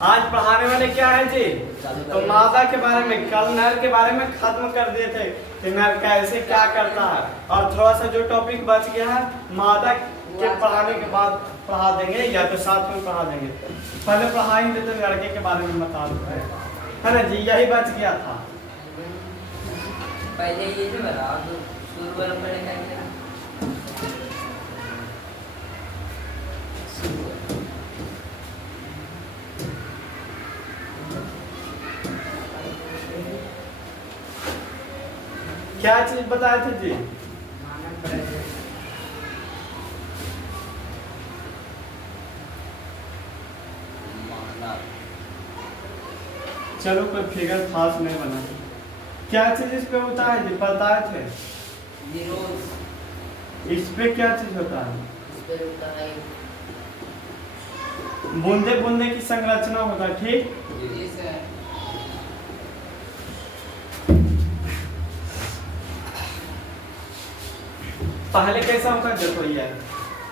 आज पढ़ाने वाले क्या है जी? तो मादा के बारे में, कल नर के बारे में खत्म कर दिए थे कि नर कैसे क्या करता है, और थोड़ा सा जो टॉपिक बच गया है मादा के पढ़ाने के बाद पढ़ा देंगे या तो साथ में पढ़ा देंगे। पहले पढ़ाएंगे तो लड़के के बारे में बता देते हैं, है ना जी? यही बच गया था। पहले ये तो बता दो शुरू वाला पढ़ेगा क्या? क्या चीज बताए थे जी? चलो कोई फिगर खास नहीं बना। क्या चीज इस पे होता है जी? बताए थे। इस पे क्या चीज होता है? बूंदे बूंदे की संरचना होता है, ठीक? पहले कैसा होता है देखो, ये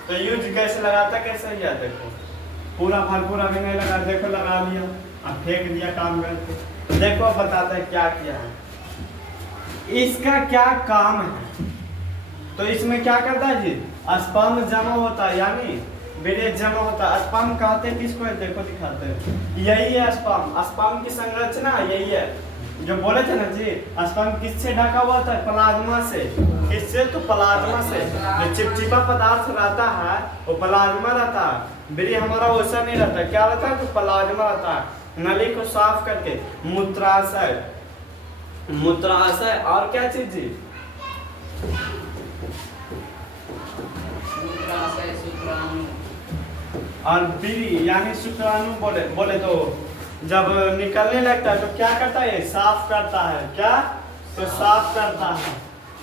तो यूज कैसे लगाता, कैसे किया देखो, पूरा भरपूर अभी नहीं लगा, देखो लगा लिया, अब फेंक दिया काम करके। देखो अब बताता है क्या किया है, इसका क्या काम है। तो इसमें क्या करता है जी? स्पर्म जमा होता है, यानी बीज जमा होता है। स्पर्म कहते हैं किसको है? देखो दिखाते हैं, यही है स्पर्म। स्पर्म की संरचना यही है जो बोले थे ना जी। स्पर्म किससे ढका हुआ था? प्लाज्मा से। किससे? तो प्लाज्मा से। जो चिपचिपा पदार्थ रहता है वो प्लाज्मा रहता है। बीज हमारा वैसा नहीं रहता, क्या रहता है? तो प्लाज्मा रहता है। नली को साफ करके मूत्राशय, मूत्राशय और क्या चीज जी? और बीरी यानी शुक्राणु बोले तो जब निकलने लगता है तो क्या करता है? साफ करता है। क्या? तो साफ करता है।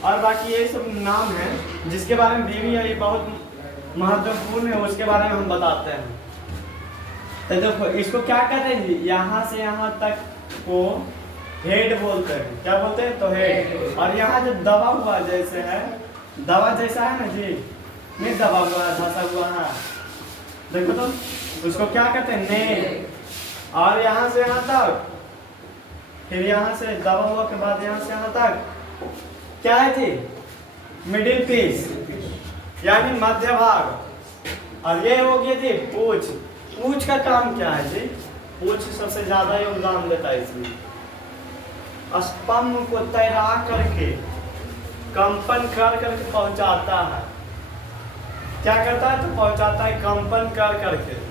और बाकी ये सब नाम है जिसके बारे में बीवी है, ये बहुत महत्वपूर्ण है, उसके बारे में हम बताते हैं। तो देखो इसको क्या कहते हैं जी? यहाँ से यहाँ तक को हेड बोलते हैं। क्या बोलते हैं? तो हेड। और यहाँ जो दबा हुआ जैसे है, दवा जैसा है ना जी, नहीं दबा हुआ है, धंसा हुआ है, देखो तो उसको क्या कहते हैं? नेल। और यहाँ से यहाँ तक, फिर यहाँ से दबा हुआ के बाद यहाँ से यहाँ तक क्या है जी? मिडिल पीस, यानी मध्य भाग। और ये हो गया जी पूंछ। पूंछ का काम क्या है जी? पूंछ सबसे ज्यादा योगदान देता है इसमें। स्पर्म को तैराक करके, कंपन कर करके पहुंचाता है। क्या करता है? तो पहुंचाता है कंपन कर करके।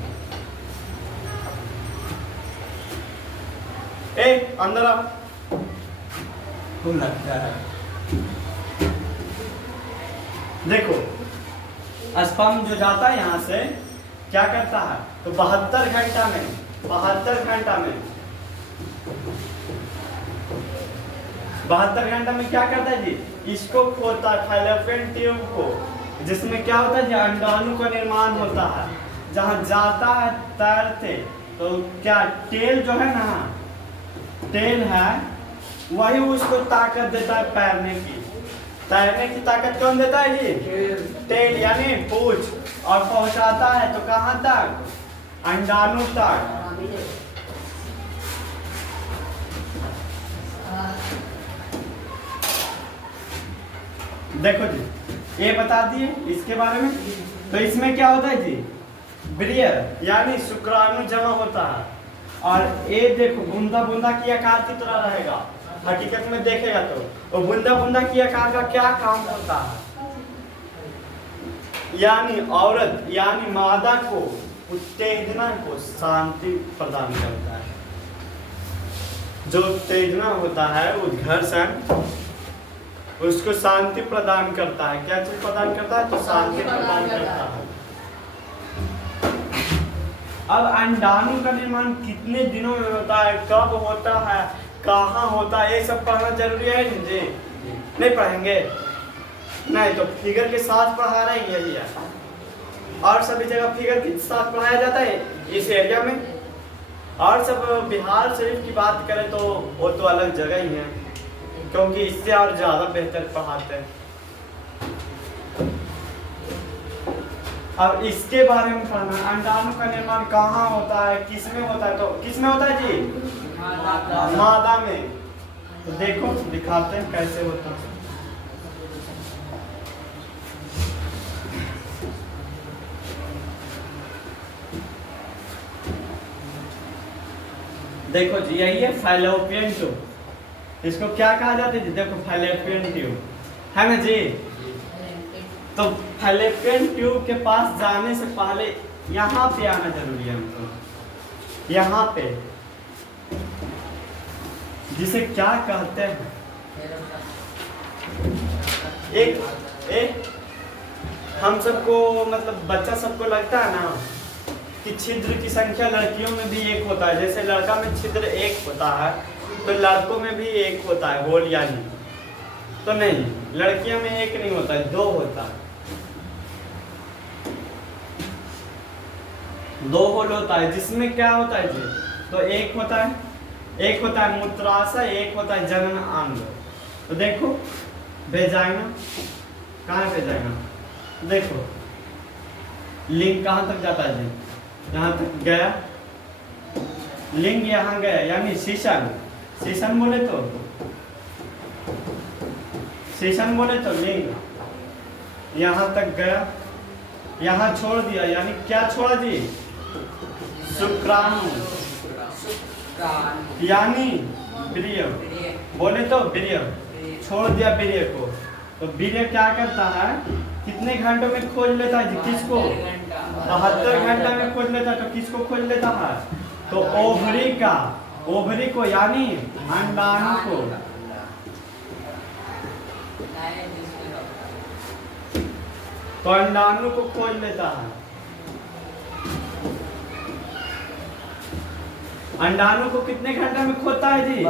अंदर आ। देखो स्पर्म जो जाता है यहाँ से क्या करता है? तो 72 घंटा में, 72 घंटा में, 72 घंटा में क्या करता है जी? इसको खोता है, फैलोपियन ट्यूब को, जिसमें क्या होता है जी? अंडाणु का निर्माण होता है। जहाँ जाता है तैरते, तो क्या टेल जो है ना, टेल है, वही उसको ताकत देता है तैरने की। तैरने की ताकत कौन देता है जी? टेल यानी पूंछ। और पहुंचाता है तो कहाँ तक? अंडाणु तक। देखो जी ये बता दिए इसके बारे में। तो इसमें क्या होता है जी? ब्रियर यानी शुक्राणु जमा होता है। और ये देखो बूंदा बूंदा की आकार की तरह रहेगा, हकीकत में देखेगा तो बूंदा बूंदा की आकार का क्या काम होता है? यानी औरत यानी मादा को उत्तेजना को शांति प्रदान करता है। जो उत्तेजना होता है उद्घर्षण, उसको शांति प्रदान करता है। क्या चीज प्रदान करता है? तो शांति प्रदान करता है। अब अंडाणु का निर्माण कितने दिनों में होता है, कब होता है, कहाँ होता है, ये सब पढ़ना जरूरी है जी? नहीं पढ़ेंगे? नहीं तो फिगर के साथ पढ़ा रहे हैं, यही है। और सभी जगह फिगर के साथ पढ़ाया जाता है इस एरिया में। और सब बिहार शरीफ की बात करें तो वो तो अलग जगह ही है, क्योंकि इससे और ज्यादा बेहतर पढ़ाते हैं। अब इसके बारे में पढ़ना है। अंडाणु का निर्माण कहाँ होता है, किसमें होता है, तो किसमें होता है जी? मादा में। तो देखो दिखाते हैं कैसे होता है। देखो जी यही है फैलोपियन ट्यूब। इसको क्या कहा जाता है जी? देखो फैलोपियन ट्यूब है ना जी। तो फैलोपियन ट्यूब के पास जाने से पहले यहाँ पे आना जरूरी है हमको। यहाँ पे जिसे क्या कहते हैं, एक हम सबको मतलब बच्चा सबको लगता है ना कि छिद्र की संख्या लड़कियों में भी एक होता है। जैसे लड़का में छिद्र एक होता है तो लड़कों में भी एक होता है, होल यानी। तो नहीं, लड़कियों में एक नहीं होता है, दो होता है। दो होल होता है जिसमें क्या होता है जी? तो एक होता है मूत्राशय, एक होता है जनन अंग। तो देखो वेजाइना, कहाँ है वेजाइना? देखो लिंग कहाँ तक जाता है जी? यहाँ तक गया, लिंग यहाँ गया यानी शीशन। शीशन बोले तो लिंग यहाँ तक गया, यहाँ छोड़ दिया यानी क्या छोड़ा जी? शुक्राणु यानी वीर्य, बोले तो वीर्य छोड़ दिया वीर्य को। तो वीर्य क्या करता है? कितने घंटों में खोज लेता है जी? किसको? 72 घंटा में खोज लेता है। तो किसको खोज लेता है? तो ओवरी को यानी अंडाणु को। तो अंडाणु को खोज लेता है। अंडाणु को कितने घंटा में खोजता है जी?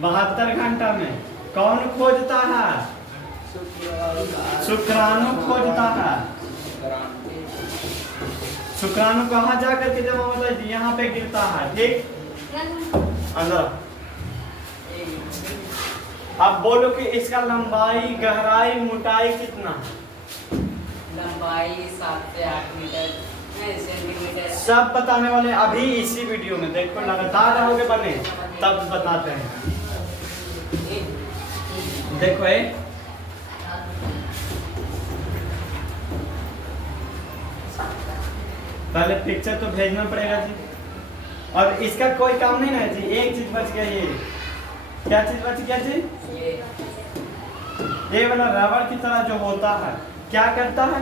72 घंटा में। कौन खोजता है? शुक्राणु खोजता है। शुक्राणु कहाँ जाकर के जमा होता है जी? यहाँ पे गिरता है, ठीक अंदर। अब बोलो कि इसका लंबाई, गहराई, मोटाई कितना? लंबाई 7 से 8 मीटर सेंटीमीटर सब बताने वाले अभी इसी वीडियो में। देखो लगातार रहोगे बने तब बताते हैं। देखो पहले पिक्चर तो भेजना पड़ेगा जी। और इसका कोई काम नहीं है जी। एक चीज बच गया, ये क्या चीज बच गया जी? ये वाला रबर की तरह जो होता है क्या करता है?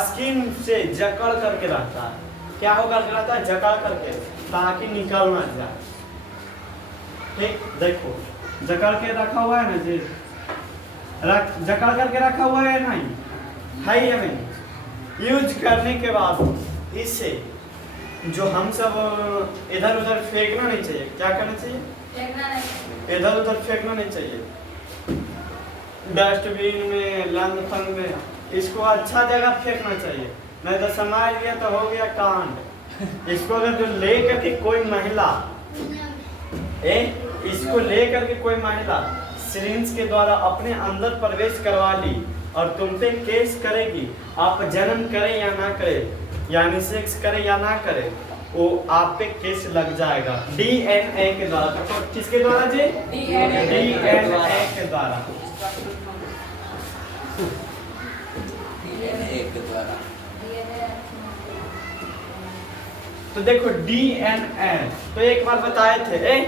स्किन से जकड़ करके रखता है। क्या होकर के रखता है? जकड़ करके, ताकि निकल ना जाए। ठीक, देखो जकड़ के रखा हुआ है ना जी, जकड़ करके रखा हुआ है नहीं है या नहीं? यूज करने के बाद इसे जो हम सब इधर उधर फेंकना नहीं चाहिए। क्या करना चाहिए? इधर उधर फेंकना नहीं चाहिए। डस्टबिन में, लंद फंद में, इसको अच्छा जगह फेंकना चाहिए। नहीं तो समाज गया तो हो गया कांड। इसको अगर जो ले करके कोई महिला इसको ले करके कोई महिला सिरिंज के द्वारा अपने अंदर प्रवेश करवा ली और तुम पे केस करेगी, आप जन्म करें या ना करें, यानी सेक्स करें या ना करें, वो आप पे केस लग जाएगा DNA के द्वारा। तो किसके द्वारा जी? DNA के द्वारा। तो देखो DNA तो एक बार बताए थे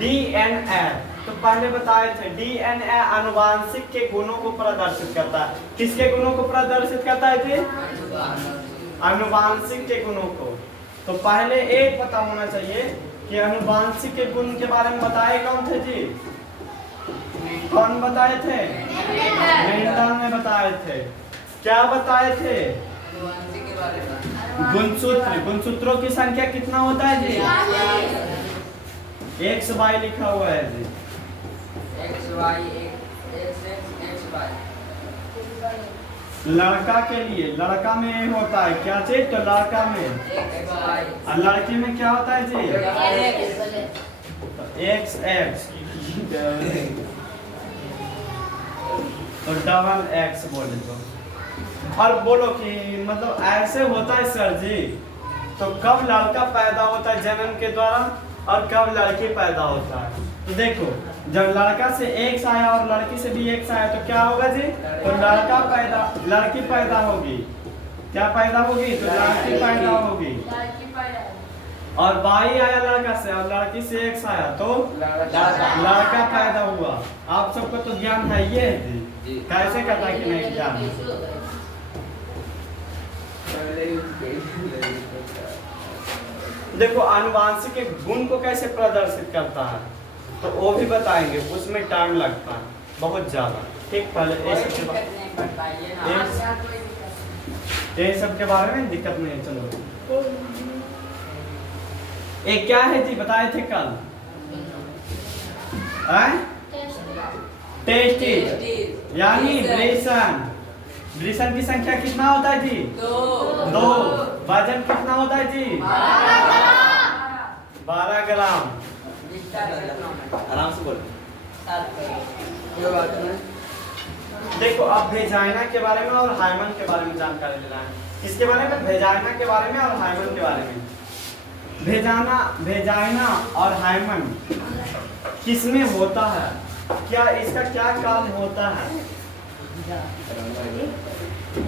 DNA तो पहले बताए थे DNA आनुवांशिक के गुणों को प्रदर्शित करता है। किसके गुणों को प्रदर्शित करता है जी? आनुवांशिक के गुणों को। तो पहले एक पता होना चाहिए कि आनुवांशिक के गुण के बारे में बताए कौन थे जी? कौन बताए थे? मेंडल ने बताए थे। क्या बताए थे? गुणसूत्र। गुणसूत्रों की संख्या कितना होता है जी? XY लिखा हुआ है जी। लड़का के लिए, लड़का में ये होता है क्या चीज? तो लड़का में। और लड़की में क्या होता है जी? XX। तो डबल एक्स बोले तो। और बोलो कि मतलब ऐसे होता है सर जी, तो कब लड़का पैदा होता है जन्म के द्वारा और कब लड़की पैदा होता है? तो देखो, जब लड़का से एक्स आया और लड़की से भी एक्स आया तो क्या होगा जी? तो लड़की पैदा होगी। क्या पैदा होगी? तो लड़की पैदा होगी। और बाई आया लड़का से और लड़की से एक्स आया तो लड़का पैदा हुआ। आप सबको तो ज्ञान है ये जी, कैसे करता है कि नहीं ज्ञान? देखो आनुवांशिक गुण को कैसे प्रदर्शित करता है तो वो भी बताएंगे, उसमें टाइम लगता है बहुत ज्यादा। ठीक, पहले ये सब के बारे में दिक्कत नहीं है। चलो एक क्या है जी, बताए थे कल? टेस्टिस यानी ब्रेसन। ब्रेसन की संख्या कितना होता है जी? 2। वजन कितना होता है जी? 12 ग्राम। आराम से बोलो। देखो अब वेजाइना के बारे में और हाइमन के बारे में जानकारी लेना है। इसके बारे में वेजाइना के बारे में और हाइमन के बारे में। वेजाइना और हाइमन किसमें होता है? क्या इसका क्या काम होता है?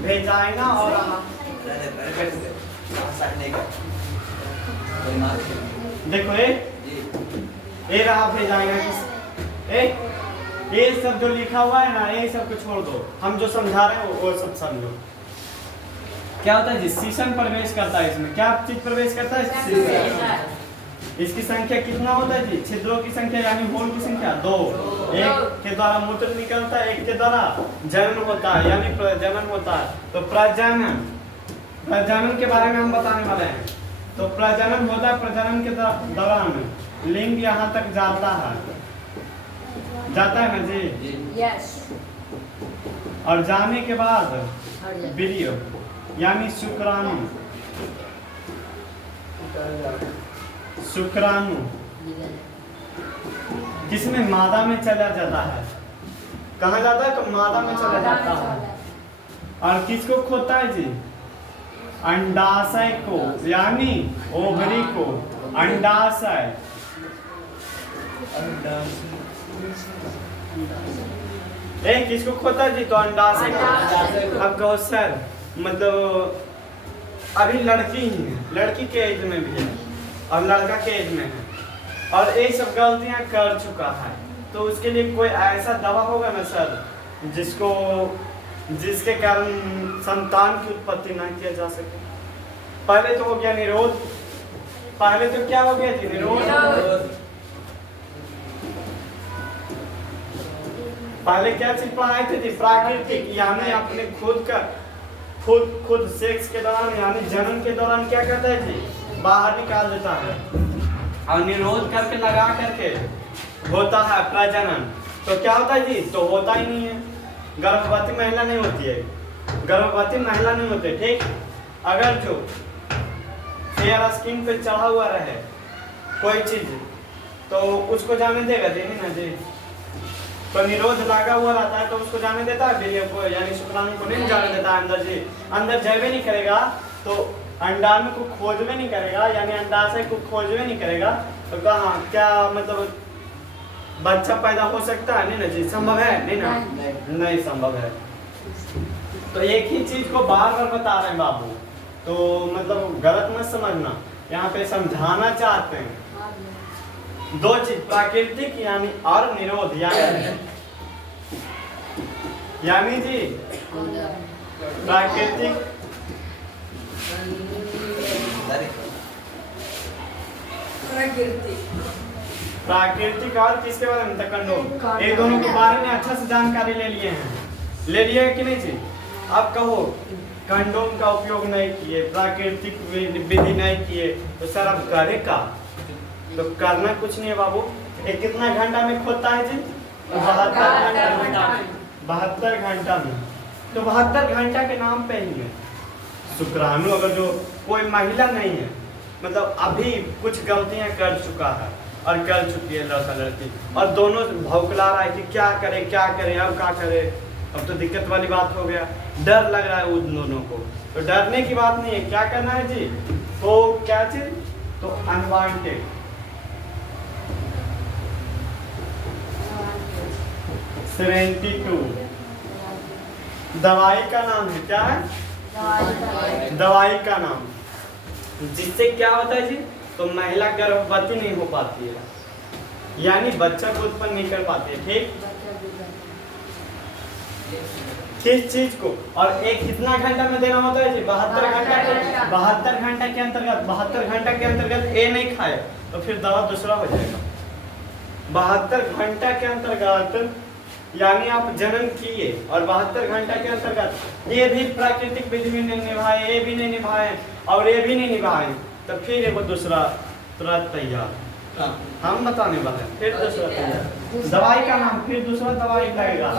वेजाइना और देखो ये रहा वेजाइना की। ये सब जो लिखा हुआ है ना, ये सब को छोड़ दो, हम जो समझा रहे हैं वो सब समझो। क्या होता है जी? सीसन प्रवेश करता है इसमें। क्या चीज प्रवेश करता है? सीसन। इसकी संख्या कितना होता है जी? छिद्रों की संख्या यानी होल की संख्या 2। एक के द्वारा मूत्र निकलता है, एक के द्वारा जनन होता है यानी प्रजनन होता है। तो प्रजनन के बारे में हम बताने वाले हैं। तो प्रजनन होता है, प्रजनन के दौरान लिंग यहाँ तक जाता है ना जी? यस। और जाने के बाद वीर्य यानी शुक्राणु जिसमें मादा में चला जाता है। कहाँ जाता है? तो मादा में चला जाता है। और किसको खोता है जी? अंडाशय को यानी ओवरी को। अंडाशय किसको खोता है जी? तो अंडाशय को। अब कहो सर मतलब अभी लड़की ही है, लड़की के एज में भी है और लड़का के एज में है और ये सब गलतियां कर चुका है, तो उसके लिए कोई ऐसा दवा होगा ना सर जिसके कारण संतान की उत्पत्ति ना किया जा सके? पहले तो हो गया निरोध। पहले तो क्या हो गया जी? निरोध। पहले क्या चीज पढ़ाए थे जी? प्राकृतिक यानी अपने खुद सेक्स के दौरान यानी जन्म के दौरान क्या करता है जी? बाहर निकाल देता है और निरोध करके लगा करके होता है प्रजनन। तो क्या होता है जी? तो होता ही नहीं है। गर्भवती महिला नहीं होती है, गर्भवती महिला नहीं होती। ठीक, अगर जो फेयर स्किन पे चढ़ा हुआ रहे कोई चीज तो उसको जाने देगा जी? ना जी। तो निरोध लगा हुआ रहता है तो उसको जाने देता है वीर्य को यानी शुक्राणु को नहीं जाने देता है अंदर जी। अंदर जावे नहीं करेगा तो अंडाणु को खोजवे नहीं करेगा यानी अंडाशय को खोजवे नहीं करेगा तो कहाँ क्या मतलब बच्चा पैदा हो सकता है? नहीं ना जी। संभव है? नहीं ना, नहीं संभव है। तो एक ही चीज को बार बार बता रहे हैं बाबू, तो मतलब गलत मत समझना, यहाँ पे समझाना चाहते हैं। दो चीज प्राकृतिक यानी और निरोध यानी जी प्राकृतिक और किसके बारे में? कंडोम। एक दोनों के बारे में अच्छा से जानकारी ले लिए हैं कि नहीं जी? अब कहो कंडोम का उपयोग नहीं किए, प्राकृतिक विधि नहीं किए तो सर अब करे का? तो करना कुछ नहीं है बाबू। एक कितना घंटा में खोदता है जी? 72 घंटा में। तो 72 घंटा के नाम पे ही है शुक्राणु। अगर जो कोई महिला नहीं है मतलब अभी कुछ गलतियां कर चुका है और कर चुकी है लड़का लड़की और दोनों भौकला रहा है कि क्या करे अब क्या करे, अब तो दिक्कत वाली बात हो गया, डर लग रहा है उन दोनों को। तो डरने की बात नहीं है, क्या करना है जी, तो क्या चीज, तो अनवांटेड। 72 दवाई का नाम है, क्या है, दवाई का नाम, जिससे क्या होता है जी, तो महिला गर्भवती नहीं हो पाती है, यानी बच्चा को उत्पन्न नहीं कर पाती है। ठीक, किस चीज को, और एक कितना घंटा में देना होता है जी, 72 घंटा। 72 घंटा के अंतर्गत, 72 घंटा के अंतर्गत ए नहीं खाए तो फिर दवा दूसरा हो जाएगा। 72 घंटा के अंतर्गत यानी आप जनन किए और 72 घंटा के अंतर्गत ये भी प्राकृतिक विधि में नहीं निभाए, ये भी नहीं निभाए और ये भी नहीं निभाए, तो फिर वो दूसरा तुरंत तैयार, हम बताने वाले हैं, फिर दूसरा तैयार, दवाई का नाम, फिर दूसरा दवाई लगेगा।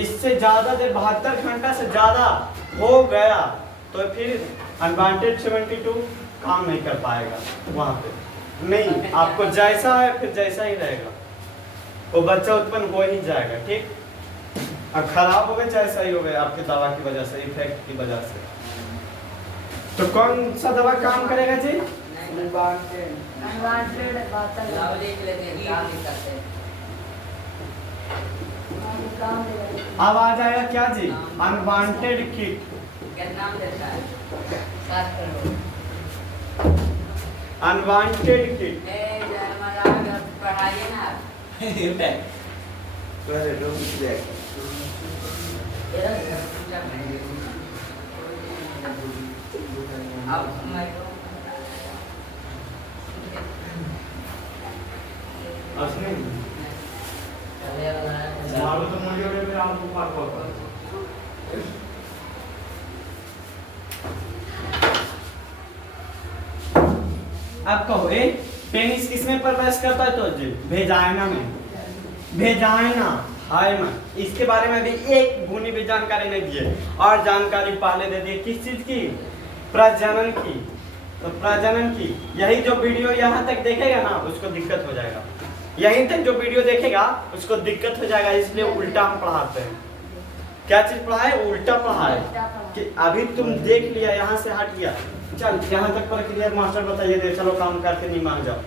इससे ज्यादा देर 72 घंटा से ज्यादा हो गया तो फिर अनवांटेड 72 काम नहीं कर पाएगा वहां पे, नहीं, आपको जैसा है फिर जैसा ही रहेगा, वो बच्चा उत्पन्न हो ही जाएगा। ठीक, अब खराब हो गए चाहे सही हो गए आपके दवा की वजह से, इफेक्ट की वजह से, तो कौन सा दवा काम करेगा जी, अब आ जाएगा क्या जी, अनवांटेड किट, अनवांटेड किट, पढ़ाइए ना अब मैं तो मुझे आपको पाक होगा। अब कहो ए पेनिस किसमें प्रवेश करता है, तो जी वेजाइना में, वेजाइना, हाइमन, इसके बारे में भी एक गुनी भी जानकारी नहीं दी है, और जानकारी पहले दे दी किस चीज की, प्रजनन की। तो प्रजनन की यही जो वीडियो यहाँ तक देखेगा ना उसको दिक्कत हो जाएगा, यहीं तक जो वीडियो देखेगा उसको दिक्कत हो जाएगा, इसलिए उल्टा हम पढ़ाते हैं। क्या चीज पढ़ाए, उल्टा पढ़ाए, कि अभी तुम देख लिया, यहाँ से हट गया, चल यहाँ तक प्रक्रिया मास्टर बताइए दे, चलो काम करके नहीं मान जाओ,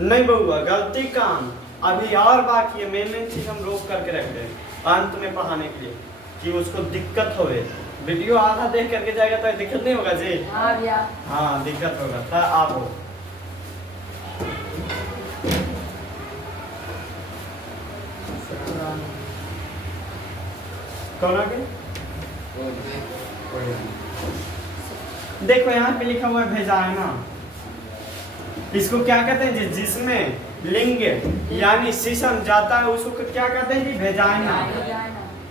नहीं बहुआ, गलती काम अभी और बाकी है, मेन चीज हम रोक करके रखते हैं अंत में पढ़ाने के लिए, कि उसको दिक्कत होवे। वीडियो आधा देख करके जाएगा तो दिक्कत नहीं होगा जी, हाँ दिक्कत होगा, तो आप हो कौन आगे, देखो यहाँ पे लिखा हुआ है वेजाइना, इसको क्या कहते हैं जी, जिसमें लिंग यानी शिशम जाता है उसको क्या कहते हैं जी, वेजाइना,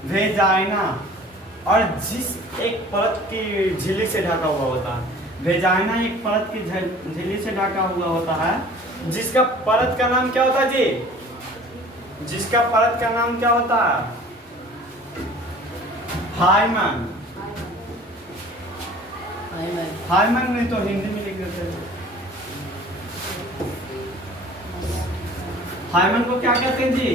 वेजाइना, और जिस एक परत की झिल्ली से ढका हुआ होता है, वेजाइना एक परत की झिल्ली से ढका हुआ होता है, जिसका परत का नाम क्या होता है जी, जिसका परत का नाम क्या होता है, हाइमन, हाइमन नहीं तो हिंदी में लिख देते हैं, हाइमन को क्या कहते हैं जी,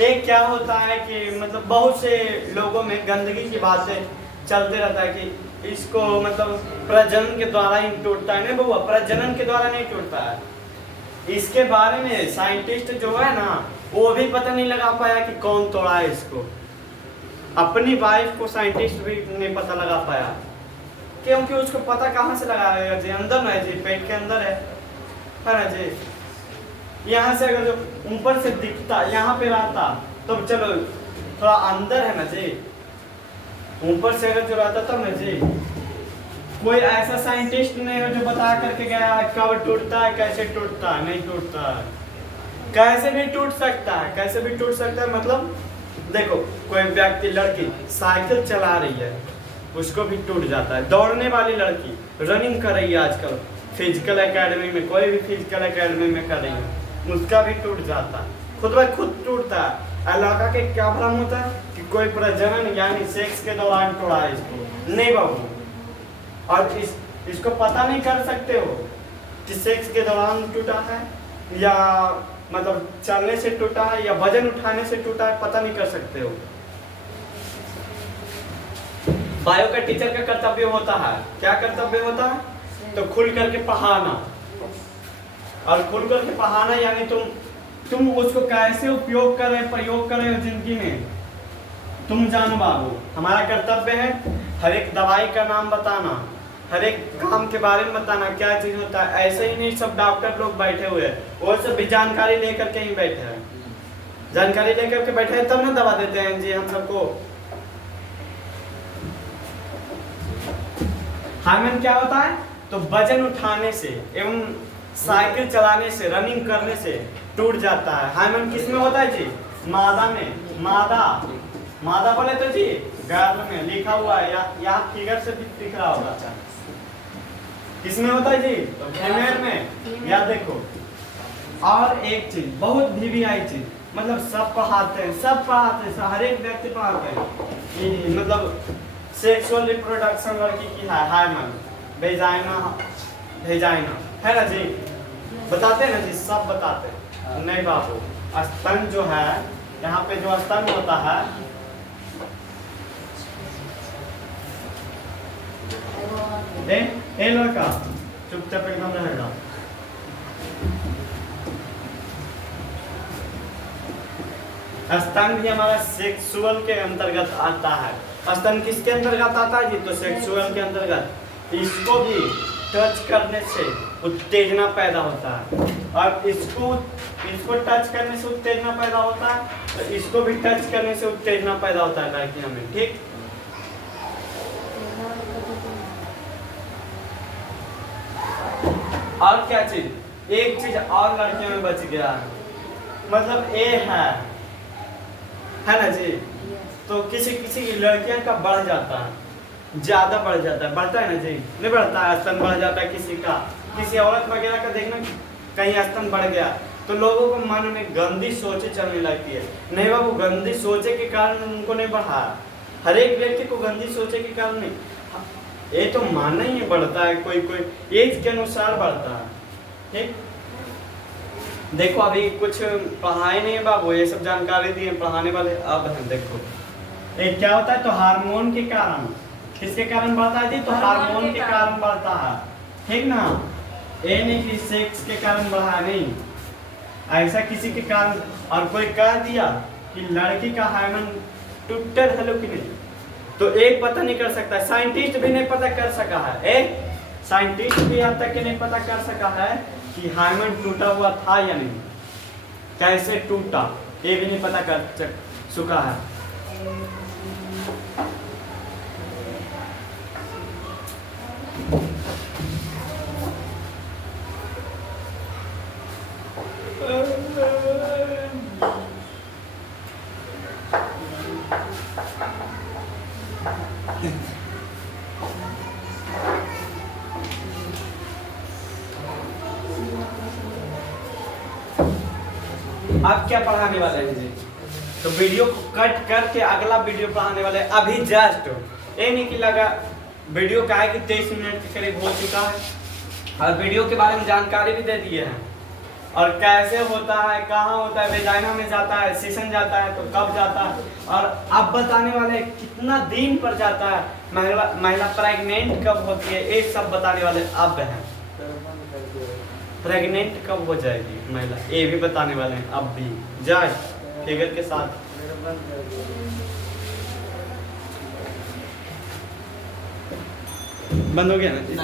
एक क्या होता है कि मतलब बहुत से लोगों में गंदगी की बातें चलते रहता है कि इसको मतलब प्रजनन के द्वारा ही टूटता है, नहीं बउआ, प्रजनन के द्वारा नहीं टूटता है, इसके बारे में साइंटिस्ट जो है ना वो भी पता नहीं लगा पाया कि कौन तोड़ा है इसको, अपनी वाइफ को साइंटिस्ट भी नहीं पता लगा पाया, क्योंकि उसको पता कहाँ से लगाएगा जी, अंदर है जी, पेट के अंदर है ना जी, यहाँ से अगर जो ऊपर से दिखता यहाँ पे रहता तो चलो थोड़ा अंदर है ना जी, ऊपर से अगर जो रहता तब ना जी, कोई ऐसा साइंटिस्ट नहीं हो जो बता करके गया कब टूटता है, कैसे टूटता है, नहीं टूटता है, कैसे भी टूट सकता है, कैसे भी टूट सकता है, मतलब देखो कोई व्यक्ति, लड़की साइकिल चला रही है उसको भी टूट जाता है, दौड़ने वाली लड़की रनिंग कर रही है आजकल फिजिकल एकेडमी में, कोई भी फिजिकल एकेडमी में कर रही है उसका भी टूट जाता है, खुद ब खुद टूटता है। लड़का के क्या भ्रम होता है कि कोई प्रजनन यानी सेक्स के दौरान तोड़ा है इसको, नहीं बाबू, और इसको पता नहीं कर सकते हो कि सेक्स के दौरान टूटा है या मतलब चलने से टूटा है या वजन उठाने से टूटा है, पता नहीं कर सकते हो। बायो का टीचर का कर्तव्य होता है, क्या कर्तव्य होता है? तो खुल करके पढ़ाना, और खुल करके पढ़ाना यानी तुम उसको कैसे उपयोग कर रहे, प्रयोग कर रहे हो जिंदगी में, तुम जानो बाबू। हमारा कर्तव्य है हर एक दवाई का नाम बताना, हर एक काम के बारे में बताना, क्या चीज होता है। ऐसे ही नहीं सब डॉक्टर लोग बैठे हुए हैं, वो सब भी जानकारी लेकर के ही बैठे हैं, जानकारी लेकर के बैठे हैं तब ना दवा देते हैं जी हम सबको। हार्मोन क्या होता है? तो वजन उठाने से एवं साइकिल चलाने से, रनिंग करने से टूट जाता है। हार्मोन किस में होता है जी? मादा में। मादा बोले तो जी गर्भ में लिखा हुआ है, यहाँ फिगर से भी दिख रहा होगा। किसमें होता है जी? तो फीमेल में। या देखो और एक चीज बहुत VVI चीज, मतलब सब पढ़ाते हैं, हर एक व्यक्ति पढ़ाते हैं, मतलब सेक्सुअल रिप्रोडक्शन लड़की की है, हार्मोन वेजाइना है ना जी, बताते हैं ना जी, सब बताते हैं। नहीं बाबू, स्तन जो है, यहाँ पे जो स्तन होता है, ए लड़का चुपचाप एकदम रहेगा। स्तन भी हमारा सेक्सुअल के अंतर्गत आता है। स्तन किसके अंतर्गत आता है जी? तो सेक्सुअल के अंतर्गत। इसको भी टच करने से उत्तेजना पैदा होता है, और इसको टच करने से उत्तेजना पैदा होता है, तो इसको भी टच करने से उत्तेजना पैदा होता है लड़कियों में, ठीक। और क्या चीज, एक चीज और लड़कियों में बच गया है, मतलब ए है ना जी, तो किसी की लड़कियों का बढ़ जाता है, ज्यादा बढ़ जाता है, बढ़ता है ना जी, नहीं बढ़ता है, स्तन बढ़ जाता है किसी औरत वगैरह का देखना, कहीं स्तन बढ़ गया तो लोगों को मन में गंदी सोचें चलने लगती है। नहीं बाबू, गंदी सोचे के कारण उनको नहीं बढ़ा, हर एक व्यक्ति को गंदी सोचे के कारण नहीं, ये तो मानना ही बढ़ता है, कोई एज के अनुसार बढ़ता है, ठीक। देखो अभी कुछ पढ़ाए नहीं है बाबू, ये सब जानकारी दिए पढ़ाने वाले। अब हम देखो ये क्या होता है, तो हार्मोन के कारण, किसके कारण बढ़ता है जी? तो हार्मोन के कारण बढ़ता है, ठीक ना। ये नहीं कि सेक्स के कारण बढ़ा, नहीं, ऐसा किसी के कारण। और कोई कह दिया कि लड़की का हार्मोन टूटल है कि नहीं, तो एक पता नहीं कर सकता, साइंटिस्ट भी नहीं पता कर सका है, एक साइंटिस्ट भी अब तक नहीं पता कर सका है कि हार्मोन टूटा हुआ था या नहीं, कैसे टूटा ये भी नहीं पता कर चुका है। अब क्या पढ़ाने वाले हैं जी? तो वीडियो को कट करके अगला वीडियो पढ़ाने वाले अभी जस्ट, ये नहीं कि लगा वीडियो का है कि 23 मिनट के करीब हो चुका है, और वीडियो के बारे में जानकारी भी दे दिए हैं, और कैसे होता है, कहाँ होता है, वेजाइना में जाता है, सीसन जाता है तो कब जाता है, और अब बताने वाले कितना दिन पर जाता है, महिला प्रेग्नेंट कब होती है, ये सब बताने वाले अब हैं। प्रेग्नेंट कब हो जाएगी महिला, ये भी बताने वाले हैं अब भी, जस्ट फिगर के साथ। बंद हो गया ना जी?